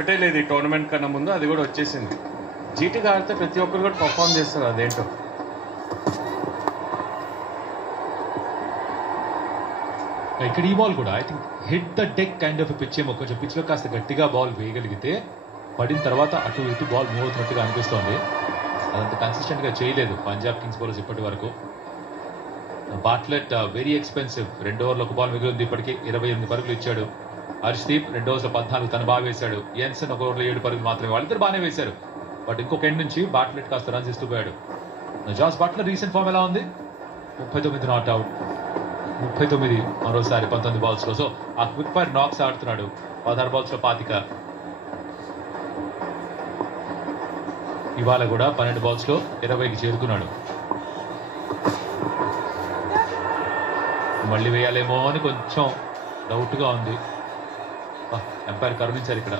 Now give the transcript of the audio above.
ఒకటే లేదు ఈ టోర్నమెంట్ కన్నా ముందు, అది కూడా వచ్చేసింది. జీటీగా ఆడితే ప్రతి ఒక్కరు కూడా పర్ఫామ్ చేస్తారు, అదేంటో. ఇక్కడ ఈ బాల్ కూడా I think hit the deck kind of pitch ఏమో, కొంచెం పిచ్లో కాస్త గట్టిగా బాల్ వేయగలిగితే పడిన తర్వాత అటు ఇటు బాల్ మూవ్ అవుతున్నట్టుగా అనిపిస్తోంది. అదంత కన్సిస్టెంట్గా చేయలేదు పంజాబ్ కింగ్స్ బౌలర్స్ ఇప్పటి వరకు. బాట్లెట్ వెరీ ఎక్స్పెన్సివ్, 2 ఓవర్లు ఒక బాల్ మిగిలింది, ఇప్పటికీ 28 పరుగులు ఇచ్చాడు. హర్షదీప్ 2 ఓవర్స్ 14 తను బాగా వేశాడు. ఎన్సన్ 1 ఓవర్లో 7 పరుగులు మాత్రమే, వాళ్ళిద్దరు బాగానే వేశారు. బట్ ఇంకొక ఎండ్ నుంచి బాట్లెట్ కాస్త రన్స్ ఇస్తూ పోయాడు. జాస్ బట్లర్ రీసెంట్ ఫామ్ ఎలా ఉంది? 39 నాట్ అవుట్, 39 మరోసారి 19 బాల్స్ లో. సో ఆ క్విక్ ఫైర్ నాక్స్ ఆడుతున్నాడు. 16 బాల్స్ లో 25. ఇవాళ కూడా 12 బాల్స్ లో 20కి చేరుకున్నాడు. మళ్ళీ వేయాలేమో అని కొంచెం డౌట్ గా ఉంది. ఎంపైర్ కరుణించారు ఇక్కడ.